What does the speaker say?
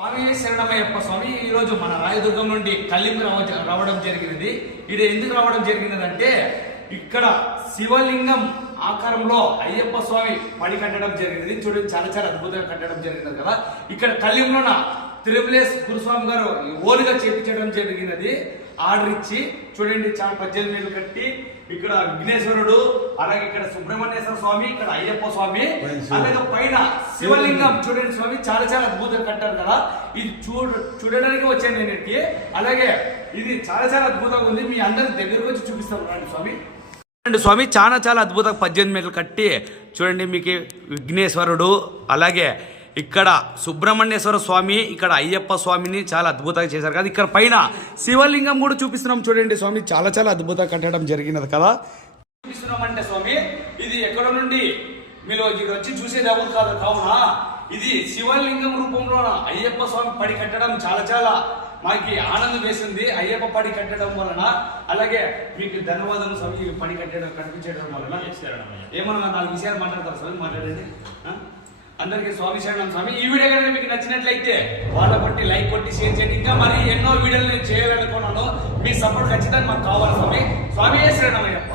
స్వామి శరణమయ్యప్ప స్వామి ఈ రోజు మన రాయదుర్గం నుండి కళ్లింపు రావడం జరిగినది. ఇది ఎందుకు రావడం జరిగినదంటే ఇక్కడ శివలింగం ఆకారంలో అయ్యప్ప స్వామి పడి కట్టడం జరిగినది. చూడండి, చాలా చాలా అద్భుతంగా కట్టడం జరిగినది కదా. ఇక్కడ కళ్లింలోన త్రిపులేశ్ గురుస్వామి గారు ఓలుగా చేపించడం జరిగినది. ఆర్డర్ ఇచ్చి చూడండి, చాలా 18 వేలు కట్టి ఇక్కడ విఘ్నేశ్వరుడు, అలాగే ఇక్కడ సుబ్రహ్మణ్యేశ్వర స్వామి, ఇక్కడ అయ్యప్ప స్వామి, అలాగే పైన శివలింగం చూడండి స్వామి, చాలా చాలా అద్భుతంగా కట్టారు కదా. ఇది చూడడానికి వచ్చాను నేనకి. అలాగే ఇది చాలా చాలా అద్భుతంగా ఉంది. మీ అందరి దగ్గరకు వచ్చి చూపిస్తాను రండి స్వామి. స్వామి చాలా చాలా అద్భుతంగా 18 మీటర్లు కట్టి చూడండి, మీకు విఘ్నేశ్వరుడు, అలాగే ఇక్కడ సుబ్రహ్మణ్యేశ్వర స్వామి, ఇక్కడ అయ్యప్ప స్వామిని చాలా అద్భుతంగా చేశారు కదా. ఇక్కడ పైన శివలింగం కూడా చూపిస్తున్నాం చూడండి స్వామి, చాలా చాలా అద్భుతంగా కట్టడం జరిగినది కదా. చూపిస్తున్నామంటే స్వామి, ఇది ఎక్కడ నుండి మీరు వచ్చి చూసేది ఎవరు కాదు కావున ఇది శివలింగం రూపంలో అయ్యప్ప స్వామి పడి కట్టడం చాలా చాలా మాకి ఆనందం వేసింది. అయ్యప్ప పడి కట్టడం వలన, అలాగే మీకు ధన్యవాదాలు స్వామి పడి కట్టడం కనిపించడం వలన. ఏమన్నా 4 విషయాలు మాట్లాడతారు స్వామి, మాట్లాడండి. అందరికీ స్వామి శరణం స్వామి. ఈ వీడియో కనుక మీకు నచ్చినట్లయితే వాళ్ళ కొట్టి లైక్ కొట్టి షేర్ చేయండి. ఇంకా మరి ఎన్నో వీడియోలు నేను చేయాలనుకున్నాను. మీ సపోర్ట్ ఖచ్చితంగా మాకు కావాలి స్వామి. స్వామి శరణమయ్యప్ప.